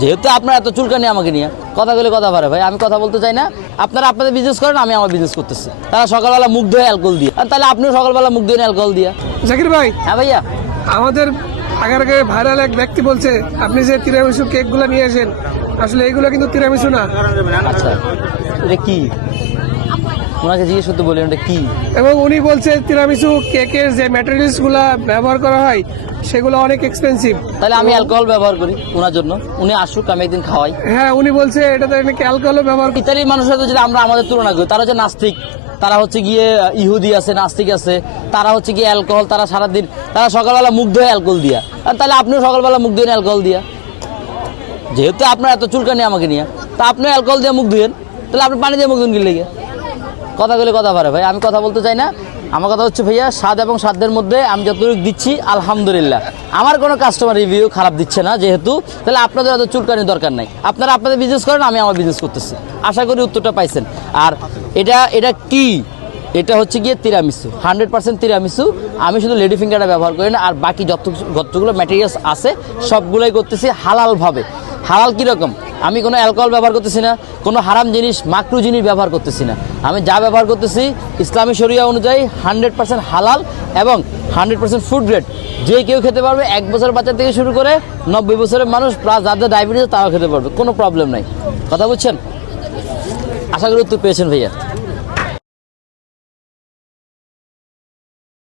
যেহেতু আপনার এত চুলকানি আমাকে নিয়ে কথা বলে কথা পারে ভাই, আমি কথা বলতে চাই না। আপনারা আপনাদের বিজনেস করেন, আমি আমার বিজনেস করতেছি। তারা সকালবেলা মুখ ধুয়ে অ্যালকোহল দিয়ে, আর তাহলে আপনিও সকালবেলা মুখ ধুয়ে অ্যালকোহল দিয়ে। জাকির ভাই, হ্যাঁ ভাইয়া, আমাদের আগে ভাইরাল এক ব্যক্তি বলছে আপনি যে তিরামিসু কেক গুলো নিয়ে আসেন, আসলে এইগুলো কিন্তু তিরামিসু না। আচ্ছা এটা কি? ওনাকে জিজ্ঞেস করতে বলি এটা কি। এবং উনি বলছে তিরামিসু কেকের যে ম্যাটেরিয়ালস গুলা ব্যবহার করা হয় সেগুলো অনেক এক্সপেন্সিভ। তাহলে আমি অ্যালকোহল ব্যবহার করি ওনার জন্য, উনি আসুক, আমি একদিন খাওয়াই। হ্যাঁ, উনি বলছে এটাতে নাকি অ্যালকোহল ব্যবহার। ইতালির মানুষের সাথে যদি আমরা আমাদের তুলনা করি, তারা হচ্ছে নাস্তিক, তারা হচ্ছে গিয়ে ইহুদি আছে, নাস্তিক আছে, তারা হচ্ছে গিয়ে অ্যালকোহল, তারা সারাদিন, তারা সকালবেলা মুখ ধুয়ে অ্যালকোহল দিয়া, আর তাহলে আপনিও সকালবেলা মুখ ধুয়ে অ্যালকোহল দিয়া। যেহেতু আপনার এত চুলকানি আমাকে নিয়ে, তা আপনিও অ্যালকোহল দিয়ে মুখ ধুয়েন, তাহলে আপনি পানি দিয়ে মুখ ধুন গিয়ে লেগে। কথা বলে কথা পারে ভাই, আমি কথা বলতে চাই না। আমার কথা হচ্ছে ভাইয়া, স্বাদ এবং সাধ্যের মধ্যে আমি যতটুকু দিচ্ছি আলহামদুলিল্লাহ, আমার কোনো কাস্টমার রিভিউ খারাপ দিচ্ছে না। যেহেতু তাহলে আপনাদের এত চুলকানির দরকার নাই, আপনারা আপনাদের বিজনেস করেন, আমি আমার বিজনেস করতেছি। আশা করি উত্তরটা পাইছেন। আর এটা কি? এটা হচ্ছে গিয়ে তিরামিসু, 100% তিরামিসু। আমি শুধু লেডি ফিঙ্গারটা ব্যবহার করি না, আর বাকি যতগুলো ম্যাটেরিয়ালস আছে সবগুলোই করতেছি হালালভাবে। হালাল কীরকম? আমি কোনো অ্যালকোহল ব্যবহার করতেছি না, কোনো হারাম জিনিস, মাকরু জিনিস ব্যবহার করতেছি না। আমি যা ব্যবহার করতেছি ইসলামী শরিয়া অনুযায়ী 100% হালাল এবং 100% ফুড গ্রেড। যে কেউ খেতে পারবে, 1 বছর বাচ্চা থেকে শুরু করে 90 বছরের মানুষ, প্লাস যাদের ডায়াবেটিস তারাও খেতে পারবে, কোনো প্রবলেম নাই। কথা বুঝছেন? আশা করি উত্তর পেয়েছেন ভাইয়া।